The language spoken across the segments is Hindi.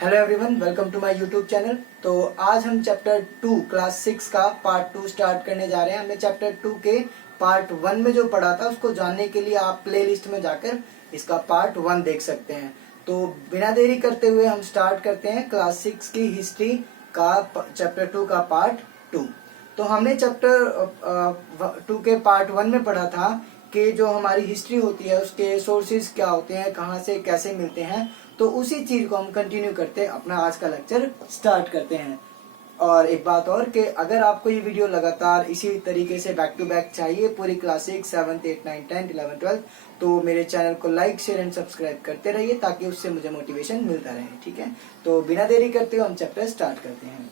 Hello everyone, welcome to my YouTube channel. तो आज हम चैप्टर 2 क्लास 6 का पार्ट 2 स्टार्ट करने जा रहे हैं। हमने चैप्टर 2 के पार्ट 1 में जो पढ़ा था उसको जानने के लिए आप प्लेलिस्ट में जाकर इसका पार्ट 1 देख सकते हैं। तो बिना देरी करते हुए हम स्टार्ट करते हैं क्लास 6 की हिस्ट्री का चैप्टर 2 का पार्ट 2। तो हमने चैप्टर 2 के पार्ट 1 में पढ़ा था कि जो हमारी हिस्ट्री होती है उसके सोर्सेज क्या होते हैं, कहाँ से कैसे मिलते हैं। तो उसी चीज को हम कंटिन्यू करते अपना आज का लेक्चर स्टार्ट करते हैं। और एक बात और कि अगर आपको ये वीडियो लगातार इसी तरीके से बैक टू बैक चाहिए पूरी क्लास 6, 7, 8, 9, 10, 11, 12, तो मेरे चैनल को लाइक, शेयर एंड सब्सक्राइब करते रहिए ताकि उससे मुझे मोटिवेशन मिलता रहे। ठीक है, तो बिना देरी करते हुए हम चैप्टर स्टार्ट करते हैं।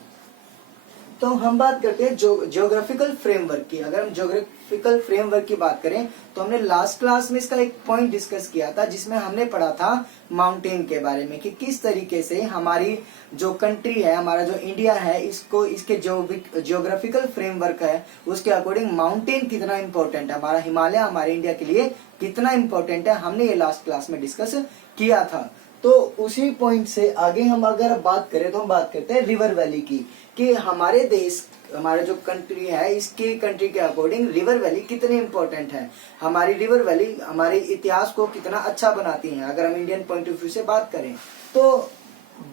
तो हम बात करते हैं ज्योग्राफिकल फ्रेमवर्क की। अगर हम ज्योग्राफिकल फ्रेमवर्क की बात करें तो हमने लास्ट क्लास में इसका एक पॉइंट डिस्कस किया था जिसमें हमने पढ़ा था माउंटेन के बारे में कि किस तरीके से हमारी जो कंट्री है, हमारा जो इंडिया है, इसको इसके जो ज्योग्राफिकल फ्रेमवर्क है उसके अकॉर्डिंग माउंटेन कितना इंपॉर्टेंट है, हमारा हिमालय हमारे इंडिया के लिए कितना इंपॉर्टेंट है, हमने ये लास्ट क्लास में डिस्कस किया था। तो उसी पॉइंट से आगे हम अगर बात करें तो हम बात करते हैं रिवर वैली की कि हमारे देश, हमारे जो कंट्री है इसके कंट्री के अकॉर्डिंग रिवर वैली कितनी इंपॉर्टेंट है, हमारी रिवर वैली हमारे इतिहास को कितना अच्छा बनाती है। अगर हम इंडियन पॉइंट ऑफ व्यू से बात करें तो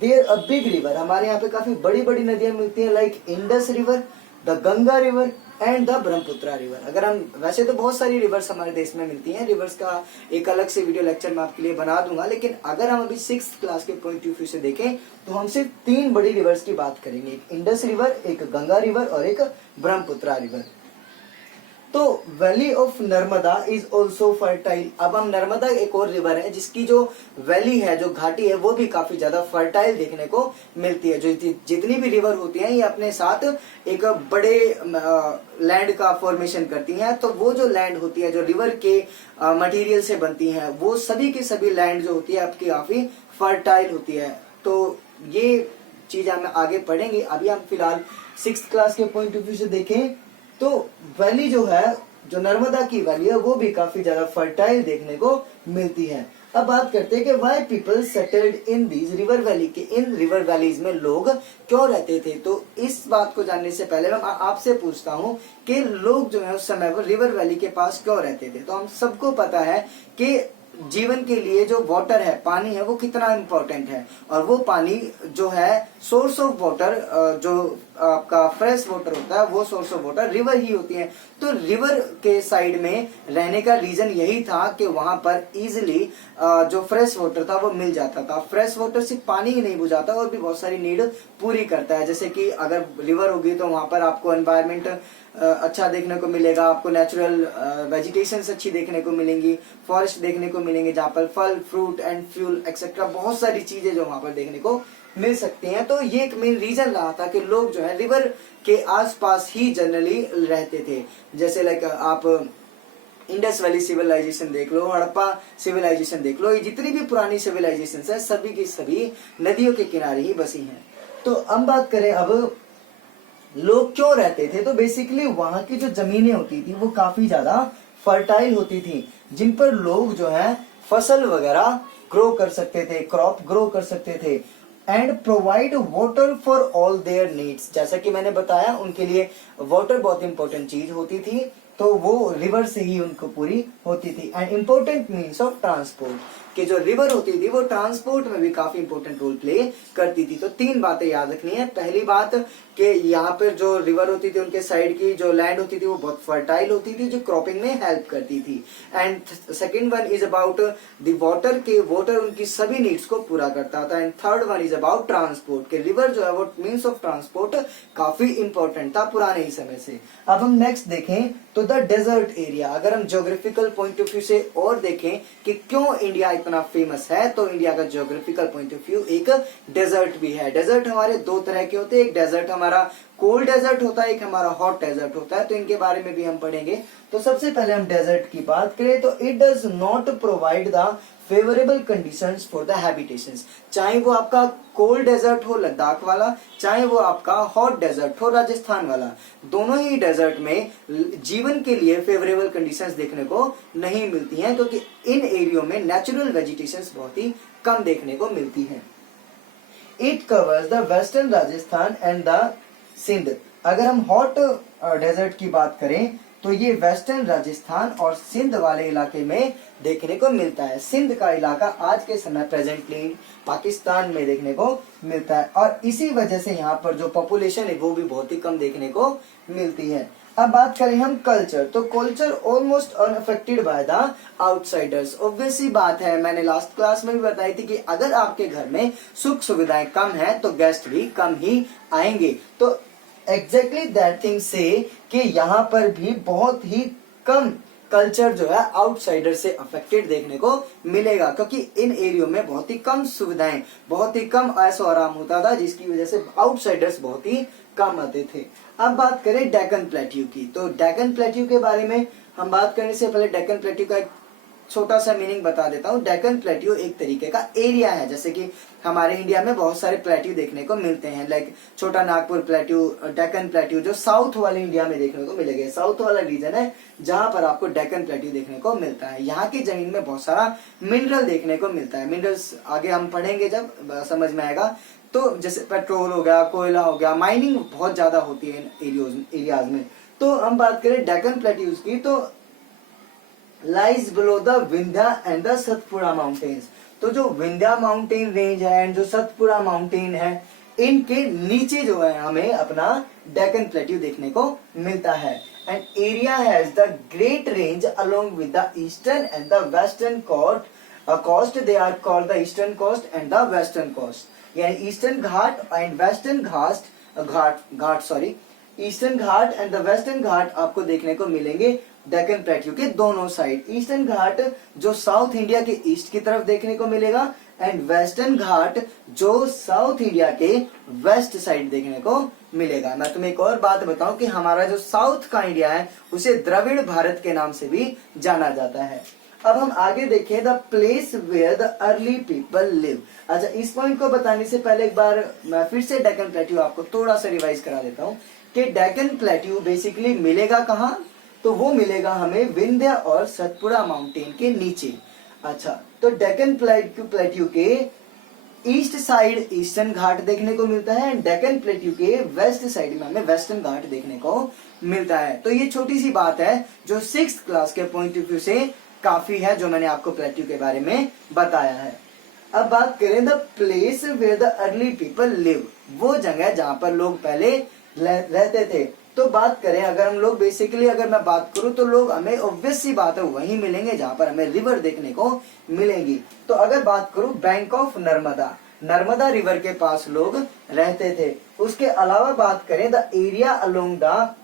देयर अ बिग रिवर, हमारे यहाँ पे काफी बड़ी बड़ी नदियां मिलती हैं like Indus river, the Ganga river and the Brahmaputra river. अगर हम वैसे तो बहुत सारी रिवर्स हमारे देश में मिलती हैं, रिवर्स का एक अलग से वीडियो लेक्चर मैं आपके लिए बना दूंगा, लेकिन अगर हम अभी 6th क्लास के पॉइंट ऑफ व्यू से देखें तो हम सिर्फ 3 बड़ी रिवर्स की बात करेंगे, एक इंडस रिवर, एक गंगा रिवर और एक ब्रह्मपुत्रा रिवर। तो valley of Narmada is also fertile. अब हम नर्मदा एक और रिवर है जिसकी जो वैली है, जो घाटी है, वो भी काफी ज्यादा फर्टाइल देखने को मिलती है। जो जितनी भी रिवर होती हैं ये अपने साथ एक बड़े लैंड का फॉर्मेशन करती हैं। तो वो जो लैंड होती है जो रिवर के मटेरियल से बनती है वो सभी की सभी लैंड जो होती है आपकी काफी फर्टाइल होती है। तो ये चीज हम आगे पढ़ेंगे। अभी हम फिलहाल 6th क्लास के पॉइंट ऑफ व्यू से देखें तो वैली जो है, जो नर्मदा की वैली है, वो भी काफी ज्यादा फर्टाइल देखने को मिलती है। अब बात करते हैं कि why people settled in these river valley, के इन रिवर वैलीज में लोग क्यों रहते थे। तो इस बात को जानने से पहले मैं आपसे पूछता हूँ कि लोग जो है उस समय वो रिवर वैली के पास क्यों रहते थे। तो हम सबको पता है कि जीवन के लिए जो वाटर है, पानी है, वो कितना इम्पोर्टेंट है। और वो पानी जो है सोर्स ऑफ वाटर, जो आपका फ्रेश वाटर होता है, वो सोर्स ऑफ वाटर रिवर ही होती है। तो रिवर के साइड में रहने का रीजन यही था कि वहां पर इजिली जो फ्रेश वाटर था वो मिल जाता था। फ्रेश वाटर सिर्फ पानी ही नहीं बुझाता और भी बहुत सारी नीड पूरी करता है। जैसे कि अगर रिवर होगी तो वहां पर आपको एनवायरमेंट अच्छा देखने को मिलेगा, आपको नेचुरल वेजिटेशन अच्छी देखने को मिलेंगी, फॉरेस्ट देखने को मिलेंगे जहाँ पर फल, फ्रूट एंड फ्यूल एक्सेट्रा बहुत सारी चीजें जो वहां पर देखने को मिल सकती हैं। तो ये एक मेन रीजन रहा था कि लोग जो है रिवर के आसपास ही जनरली रहते थे। जैसे लाइक आप इंडस वैली सिविलाइजेशन देख लो, हड़प्पा सिविलाइजेशन देख लो, ये जितनी भी पुरानी सिविलाइजेशन है सभी की सभी नदियों के किनारे ही बसी हैं। तो हम बात करें अब लोग क्यों रहते थे, तो बेसिकली वहां की जो जमीनें होती थी वो काफी ज्यादा फर्टाइल होती थी जिन पर लोग जो है फसल वगैरह ग्रो कर सकते थे, क्रॉप ग्रो कर सकते थे and provide water for all there needs. जैसा कि मैंने बताया उनके लिए वाटर बहुत इंपॉर्टेंट चीज होती थी, तो वो रिवर से ही उनको पूरी होती थी। And important means of transport, कि जो रिवर होती थी वो ट्रांसपोर्ट में भी काफी इंपॉर्टेंट रोल प्ले करती थी। तो 3 बातें याद रखनी है। पहली बात कि यहाँ पर जो रिवर होती थी उनके साइड की जो लैंड होती थी वो बहुत फर्टाइल होती थी जो क्रॉपिंग में हेल्प करती थी। And second one is about the water, के वाटर उनकी सभी नीड्स को पूरा करता था। And third one is about transport, के रिवर जो है वो मीन्स ऑफ ट्रांसपोर्ट काफी इंपॉर्टेंट था पुराने ही समय से। अब हम नेक्स्ट देखें तो द डेजर्ट एरिया। अगर हम ज्योग्राफिकल पॉइंट ऑफ व्यू से और देखें कि क्यों इंडिया इतना फेमस है, तो इंडिया का ज्योग्राफिकल पॉइंट ऑफ व्यू एक डेजर्ट भी है। डेजर्ट हमारे 2 तरह के होते हैं, एक डेजर्ट हमारा कोल्ड डेजर्ट होता है, एक हमारा हॉट डेजर्ट होता है। तो इनके बारे में भी हम पढ़ेंगे। तो सबसे पहले हम डेजर्ट की बात करें तो it does not provide the favourable conditions for the habitations. चाहे वो आपका कोल्ड डेजर्ट हो लद्दाख वाला, चाहे वो आपका हॉट डेजर्ट हो राजस्थान वाला, दोनों ही डेजर्ट में जीवन के लिए फेवरेबल कंडीशंस देखने को नहीं मिलती हैं क्योंकि इन एरियो में नेचुरल वेजिटेशंस बहुत ही कम देखने को मिलती हैं। It covers the western Rajasthan and the Sindh. अगर हम हॉट डेजर्ट की बात करें तो ये वेस्टर्न राजस्थान और सिंध वाले इलाके में देखने को मिलता है। सिंध का इलाका आज के समय प्रेजेंटली पाकिस्तान में देखने को मिलता है और इसी वजह से यहाँ पर जो पॉपुलेशन है वो भी बहुत ही कम देखने को मिलती है। अब बात करें हम कल्चर, तो culture almost unaffected by the outsiders. Obvious सी बात है, मैंने लास्ट क्लास में भी बताई थी कि अगर आपके घर में सुख सुविधाएं कम है तो गेस्ट भी कम ही आएंगे। तो एग्जैक्टली दैट थिंग से कि यहाँ पर भी बहुत ही कम कल्चर जो है आउटसाइडर से अफेक्टेड देखने को मिलेगा, क्योंकि इन एरियो में बहुत ही कम सुविधाएं, बहुत ही कम ऐशो आराम होता था, जिसकी वजह से आउटसाइडर्स बहुत ही कम आते थे। अब बात करें डेक्कन प्लेट्यू की, तो डेक्कन प्लेट्यू के बारे में हम बात करने से पहले डेक्कन प्लेट्यू का एक छोटा सा मीनिंग बता देता हूँ। डेक्कन प्लेट्यू एक तरीके का एरिया है, जैसे कि हमारे इंडिया में बहुत सारे प्लेट्यू देखने को मिलते हैं, लाइक छोटा नागपुर प्लेट्यू, डेक्कन प्लेट्यू, जो साउथ वाले इंडिया में देखने को मिलेगा। साउथ वाला रीजन है जहां पर आपको डेक्कन प्लेट्यू देखने को मिलता है। यहाँ की जमीन में बहुत सारा मिनरल देखने को मिलता है। मिनरल्स आगे हम पढ़ेंगे जब समझ में आएगा। तो जैसे पेट्रोल हो गया, कोयला हो गया, माइनिंग बहुत ज्यादा होती है इन एरियाज में। तो हम बात करें डेक्कन प्लेट्यूज की, तो lies below the Vindhya and the Satpura mountains. तो जो विंध्या माउंटेन रेंज है एंड जो सतपुड़ा माउंटेन है, इनके नीचे जो है हमें अपना डेक्कन प्लेट्यू देखने को मिलता है। And area has the great range along with the eastern and the western coast. They are called the eastern coast and the western coast. यानी eastern ghat and western eastern ghat and the western ghat आपको देखने को मिलेंगे डेक्कन प्लेट्यू के दोनों साइड। ईस्टर्न घाट जो साउथ इंडिया के ईस्ट की तरफ देखने को मिलेगा एंड वेस्टर्न घाट जो साउथ इंडिया के वेस्ट साइड देखने को मिलेगा। मैं तुम्हें एक और बात बताऊं कि हमारा जो साउथ का इंडिया है उसे द्रविड़ भारत के नाम से भी जाना जाता है। अब हम आगे देखें the place where the early people live. अच्छा, इस पॉइंट को बताने से पहले एक बार मैं फिर से डेक्कन प्लेट्यू आपको थोड़ा सा रिवाइज करा देता हूँ कि डेक्कन प्लेट्यू बेसिकली मिलेगा कहाँ, तो वो मिलेगा हमें विंध्य और सतपुड़ा माउंटेन के नीचे। अच्छा, तो डेक्कन प्लेट्यू के ईस्ट साइड ईस्टर्न घाट देखने को मिलता है एंड डेक्कन प्लेट्यू के वेस्ट साइड में हमें वेस्टर्न घाट देखने को मिलता है। तो ये छोटी सी बात है जो 6th क्लास के पॉइंट ऑफ व्यू से काफी है, जो मैंने आपको प्लेट्यू के बारे में बताया है। अब बात करें the place where the early people live, वो जगह जहां पर लोग पहले रहते थे। तो बात करें अगर हम लोग बेसिकली अगर मैं बात करूं तो लोग हमें ऑब्वियस सी बात है वहीं मिलेंगे जहां पर हमें रिवर देखने को मिलेंगी। तो अगर बात करूं बैंक ऑफ नर्मदा रिवर के पास लोग रहते थे। उसके अलावा बात करें the area along the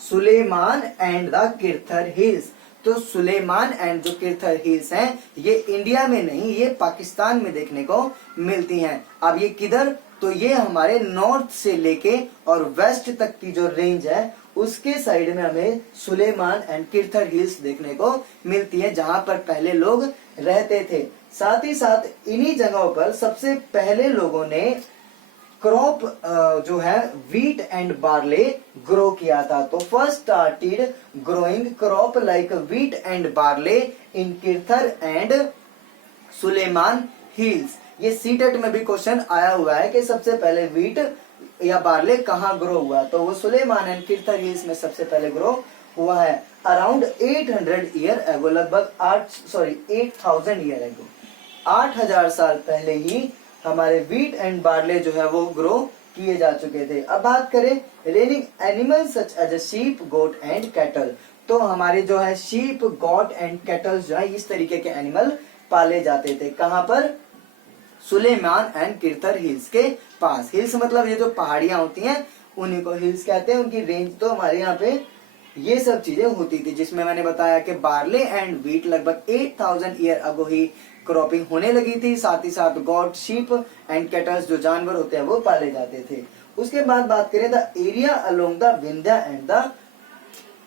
Sulaiman and the Kirthar hills, तो सुलेमान एंड जो किरथर हिल्स हैं ये इंडिया में नहीं, ये पाकिस्तान में देखने को मिलती हैं। अब ये किधर, तो ये हमारे नॉर्थ से लेके और वेस्ट तक की जो रेंज है उसके साइड में हमें सुलेमान एंड किरथर हिल्स देखने को मिलती है, जहां पर पहले लोग रहते थे। साथ ही साथ इन्हीं जगहों पर सबसे पहले लोगों ने क्रॉप जो है व्हीट एंड बार्ले ग्रो किया था। तो first started growing crop like wheat and barley in Kirthar and Sulaiman hills. ये सीटेट में भी क्वेश्चन आया हुआ है कि सबसे पहले व्हीट या बार्ले कहाँ ग्रो हुआ, तो वो सुलेमान एंड किरथर हिल्स में सबसे पहले ग्रो हुआ है। अराउंड 800 ईयर एगो, लगभग 8000 ईयर एगो, 8000 साल पहले ही हमारे व्हीट एंड बार्ले जो है वो ग्रो किए जा चुके थे। अब बात करें rearing animals such as a sheep, goat and cattle, तो हमारे जो है शीप, गॉट एंड कैटल जो है इस तरीके के एनिमल पाले जाते थे। कहाँ पर, सुलेमान एंड किरथर हिल्स के पास। हिल्स मतलब ये जो पहाड़ियां होती हैं उन्हीं को हिल्स कहते हैं। उनकी रेंज तो हमारे यहाँ पे ये सब चीजें होती थी, जिसमें मैंने बताया कि बार्ले एंड व्हीट लगभग 8000 ईयर अगो ही क्रॉपिंग होने लगी थी। साथ ही साथ गॉट, शीप एंड कैटल्स जो जानवर होते हैं वो पाले जाते थे। उसके बाद बात करें the area along the Vindhya and the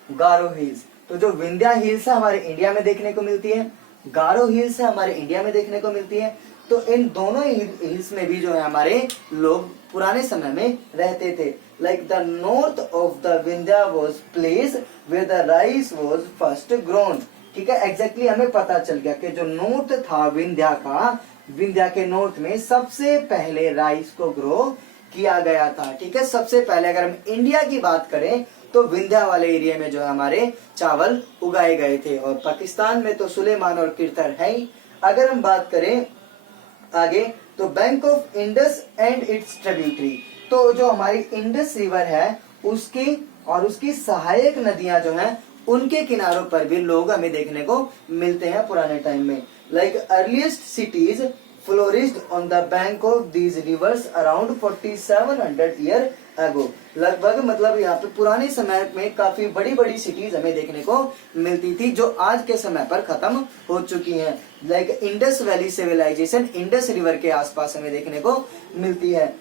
Garo hills, तो जो विंध्या हिल्स है हमारे इंडिया में देखने को मिलती है, गारो हिल्स है हमारे इंडिया में देखने को मिलती है। तो इन दोनों हिल्स में भी जो है हमारे लोग पुराने समय में रहते थे। Like the north of the Vindhya was place where the rice was first grown. ठीक है, एग्जैक्टली हमें पता चल गया कि जो नॉर्थ था विंध्या का विंध्या के नॉर्थ में सबसे पहले राइस को ग्रो किया गया था। ठीक है, सबसे पहले अगर हम इंडिया की बात करें तो विंध्या वाले एरिया में जो है हमारे चावल उगाए गए थे। और पाकिस्तान में तो सुलेमान और किरतर है ही। अगर हम बात करें आगे तो bank of Indus and its tributary, तो जो हमारी इंडस रिवर है उसकी और उसकी सहायक नदियां जो हैं उनके किनारों पर भी लोग हमें देखने को मिलते हैं पुराने टाइम में। Like earliest cities flourished on the bank of these rivers around 4700 year ago. लगभग मतलब यहाँ पे पुराने समय में काफी बड़ी बड़ी सिटीज हमें देखने को मिलती थी जो आज के समय पर खत्म हो चुकी हैं। Like Indus valley civilization Indus river के आसपास हमें देखने को मिलती है।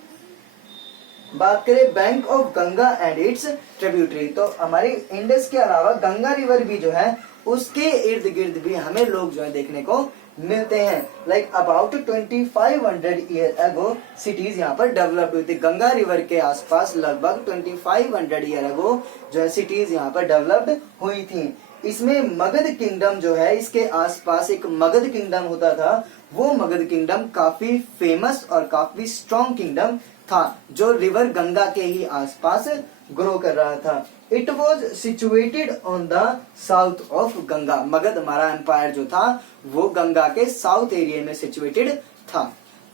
बात करें bank of Ganga and its tributary, तो हमारी इंडस के अलावा गंगा रिवर भी जो है उसके इर्द गिर्द भी हमें लोग जो है देखने को मिलते हैं। Like about 2500 year ago cities यहाँ पर डेवलप हुई थी। गंगा रिवर के आसपास लगभग 2500 ईयर अगो जो है सिटीज यहाँ पर डेवलप्ड हुई थी। इसमें मगध किंगडम जो है, इसके आसपास एक मगध किंगडम होता था। वो मगध किंगडम काफी फेमस और काफी स्ट्रॉन्ग किंगडम था जो रिवर गंगा के ही आसपास ग्रो कर रहा था। It was situated on the south of Ganga. Magadh हमारा एम्पायर जो था वो गंगा के साउथ एरिया में सिचुएटेड था।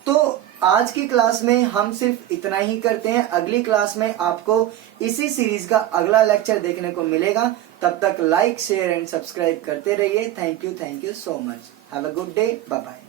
तो आज की क्लास में हम सिर्फ इतना ही करते हैं। अगली क्लास में आपको इसी सीरीज का अगला लेक्चर देखने को मिलेगा। तब तक लाइक शेयर एंड सब्सक्राइब करते रहिए। Thank you so much. Have a good day. Bye bye.